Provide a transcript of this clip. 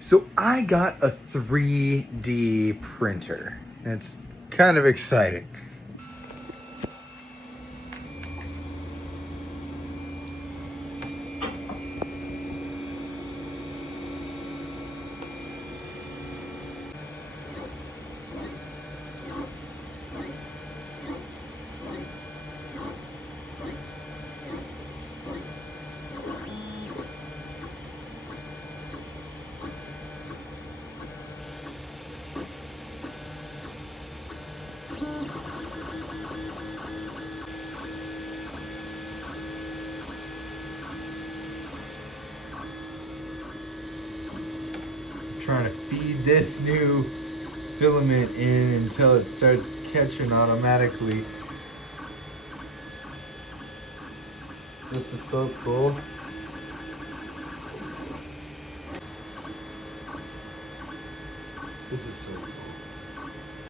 So I got a 3D printer. It's kind of exciting. Trying to feed this new filament in until it starts catching automatically. This is so cool. This is so cool.